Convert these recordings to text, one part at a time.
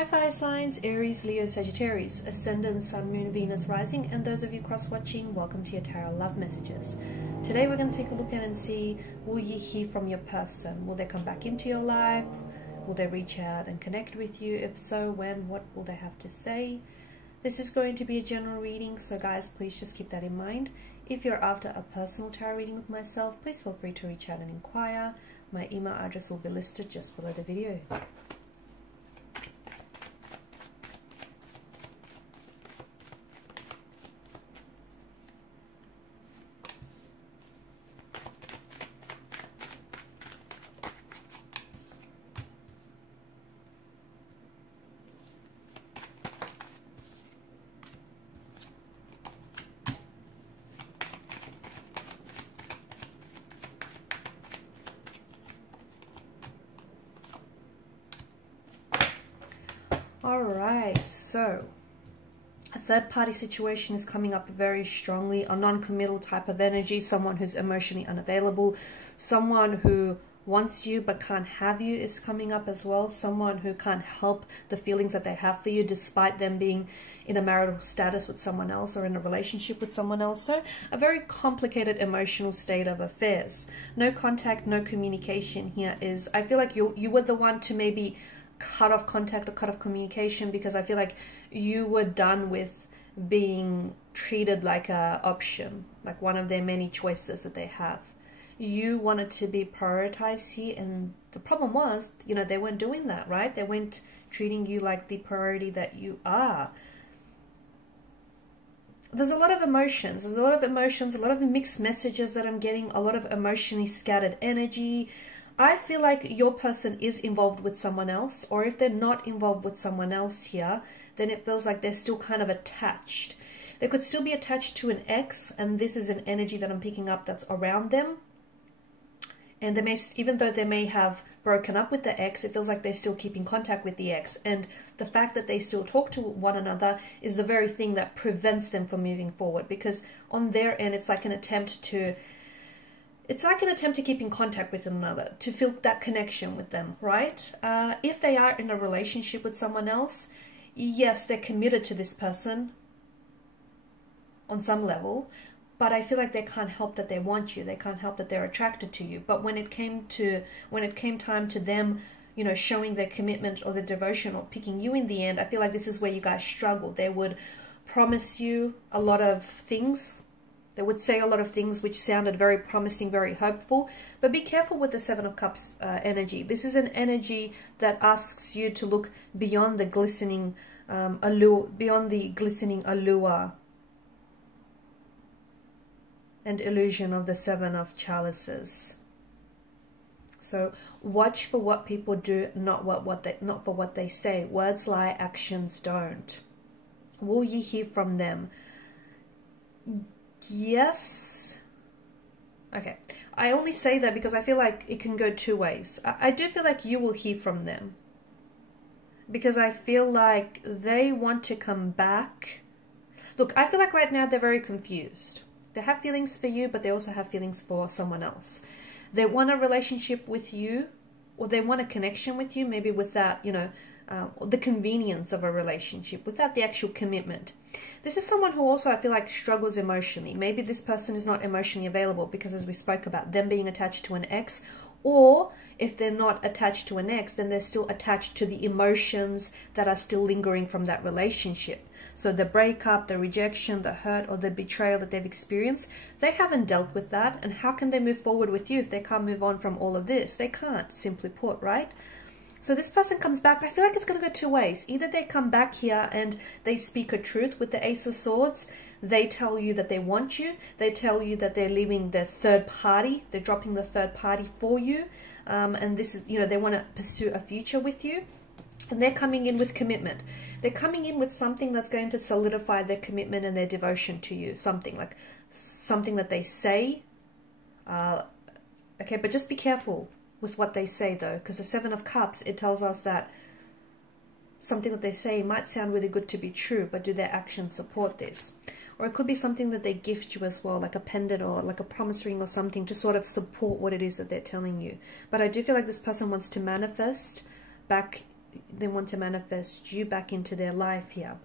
Hi fire signs, Aries, Leo, Sagittarius, Ascendant, Sun, Moon, Venus, Rising, and those of you cross-watching, welcome to your Tarot Love Messages. Today we're going to take a look at and see, will you hear from your person? Will they come back into your life? Will they reach out and connect with you? If so, when? What will they have to say? This is going to be a general reading, so guys, please just keep that in mind. If you're after a personal tarot reading with myself, please feel free to reach out and inquire. My email address will be listed just below the video. Alright, so a third-party situation is coming up very strongly, a non-committal type of energy, someone who's emotionally unavailable, someone who wants you but can't have you is coming up as well, someone who can't help the feelings that they have for you despite them being in a marital status with someone else or in a relationship with someone else. So a very complicated emotional state of affairs. No contact, no communication here is, I feel like you were the one to maybe cut off contact or cut off communication, because I feel like you were done with being treated like a option, like one of their many choices that they have. You wanted to be prioritized here, and the problem was, you know, they weren't doing that, right? They weren't treating you like the priority that you are. There's a lot of emotions, a lot of mixed messages that I'm getting, a lot of emotionally scattered energy. I feel like your person is involved with someone else, or if they're not involved with someone else here, then it feels like they're still kind of attached. They could still be attached to an ex, and this is an energy that I'm picking up that's around them. And they may, even though they may have broken up with the ex, it feels like they're still keeping contact with the ex. And the fact that they still talk to one another is the very thing that prevents them from moving forward, because on their end, it's like an attempt to keep in contact with one another, to feel that connection with them, right? If they are in a relationship with someone else, yes, they're committed to this person on some level, but I feel like they can't help that they want you. They can't help that they're attracted to you. But when it came time to them, you know, showing their commitment or their devotion or picking you in the end, I feel like this is where you guys struggle. They would promise you a lot of things. They would say a lot of things which sounded very promising, very hopeful, but be careful with the Seven of Cups energy. This is an energy that asks you to look beyond the glistening allure, and illusion of the Seven of Chalices. So watch for what people do, not for what they say. Words lie, actions don't. Will you hear from them? Yes. Okay. I only say that because I feel like it can go two ways. I do feel like you will hear from them, because I feel like they want to come back. Look, I feel like right now they're very confused. They have feelings for you, but they also have feelings for someone else. They want a relationship with you, or they want a connection with you, maybe without, you know, the convenience of a relationship, without the actual commitment. This is someone who also, I feel like, struggles emotionally. Maybe this person is not emotionally available because, as we spoke about, them being attached to an ex, or if they're not attached to an ex, then they're still attached to the emotions that are still lingering from that relationship. So the breakup, the rejection, the hurt, or the betrayal that they've experienced, they haven't dealt with that. And how can they move forward with you if they can't move on from all of this? They can't, simply put, right? So this person comes back. I feel like it's going to go two ways. Either they come back here and they speak a truth with the Ace of Swords. They tell you that they want you. They tell you that they're leaving the third party. They're dropping the third party for you. And this is, you know, they want to pursue a future with you. And they're coming in with commitment. They're coming in with something that's going to solidify their commitment and their devotion to you. Something that they say. Okay, but just be careful with what they say, though, because the Seven of Cups, it tells us that something that they say might sound really good to be true, but do their actions support this? Or it could be something that they gift you as well, like a pendant or like a promise ring or something to sort of support what it is that they're telling you. But I do feel like this person wants to manifest back they want to manifest you back into their life here.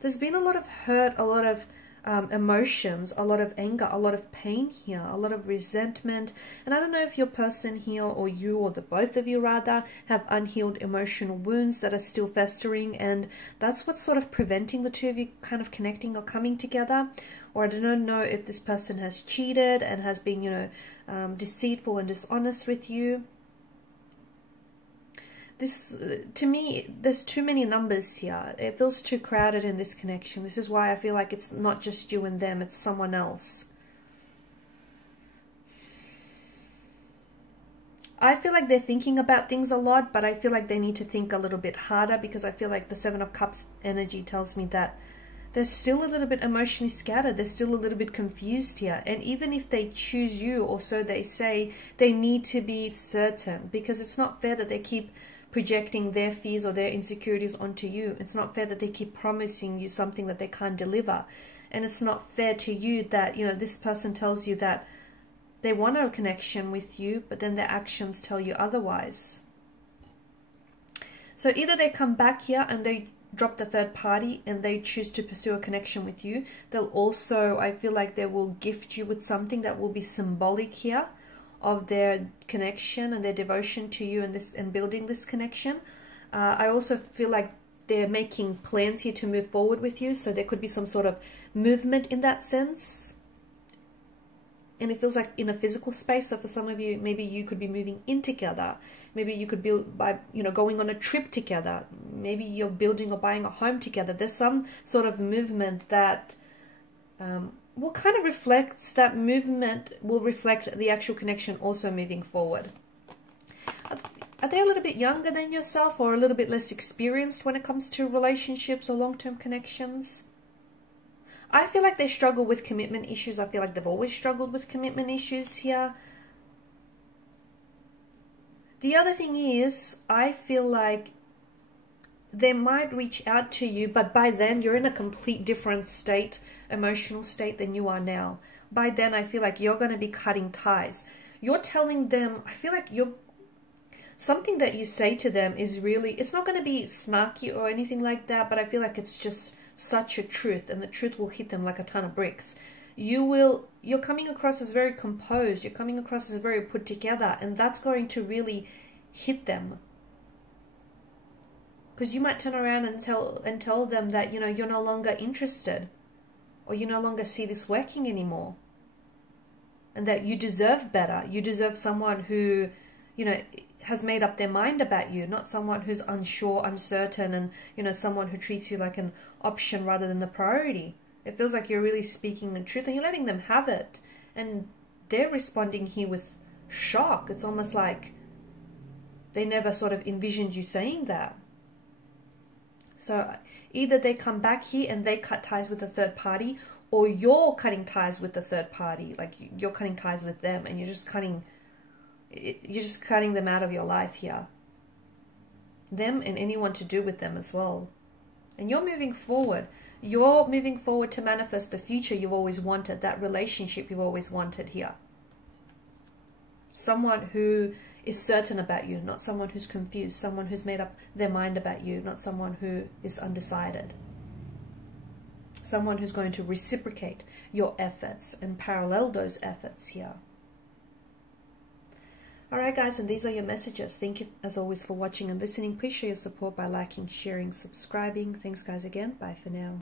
There's been a lot of hurt, a lot of emotions, a lot of anger, a lot of pain here, a lot of resentment. And I don't know if your person here, or you, or the both of you rather, have unhealed emotional wounds that are still festering, and that's what's sort of preventing the two of you kind of connecting or coming together. Or I don't know if this person has cheated and has been, you know, deceitful and dishonest with you. This, to me, there's too many numbers here. It feels too crowded in this connection. This is why I feel like it's not just you and them, it's someone else. I feel like they're thinking about things a lot, but I feel like they need to think a little bit harder, because I feel like the Seven of Cups energy tells me that they're still a little bit emotionally scattered. They're still a little bit confused here. And even if they choose you, or so they say, they need to be certain, because it's not fair that they keep projecting their fears or their insecurities onto you. It's not fair that they keep promising you something that they can't deliver. And it's not fair to you that, you know, this person tells you that they want a connection with you, but then their actions tell you otherwise. So either they come back here and they drop the third party and they choose to pursue a connection with you. They'll also, I feel like they will gift you with something that will be symbolic here of their connection and their devotion to you and building this connection. I also feel like they're making plans here to move forward with you, so there could be some sort of movement in that sense. And it feels like in a physical space. So for some of you, maybe you could be moving in together. Maybe you could build by, you know, going on a trip together. Maybe you're building or buying a home together. There's some sort of movement that will kind of reflect, that movement will reflect the actual connection also moving forward. Are they a little bit younger than yourself, or a little bit less experienced when it comes to relationships or long-term connections? I feel like they struggle with commitment issues. I feel like they've always struggled with commitment issues here. The other thing is, I feel like they might reach out to you, but by then you're in a complete different state, emotional state, than you are now. By then I feel like you're going to be cutting ties. You're telling them, I feel like something that you say to them is really, it's not going to be snarky or anything like that, but I feel like it's just such a truth, and the truth will hit them like a ton of bricks. You're coming across as very composed, you're coming across as very put together, and that's going to really hit them. Because you might turn around and tell them that, you know, you're no longer interested, or you no longer see this working anymore, and that you deserve better. You deserve someone who, you know, has made up their mind about you, not someone who's unsure, uncertain, and, you know, someone who treats you like an option rather than the priority. It feels like you're really speaking the truth and you're letting them have it, and they're responding here with shock. It's almost like they never sort of envisioned you saying that. So either they come back here and they cut ties with the third party, or you're cutting ties with the third party. Like, you're cutting ties with them, and you're just cutting them out of your life here. Them and anyone to do with them as well. And you're moving forward. You're moving forward to manifest the future you've always wanted, that relationship you've always wanted here. Someone who is certain about you, not someone who's confused. Someone who's made up their mind about you, not someone who is undecided. Someone who's going to reciprocate your efforts and parallel those efforts here. Alright guys, and these are your messages. Thank you as always for watching and listening. Please show your support by liking, sharing, subscribing. Thanks guys again. Bye for now.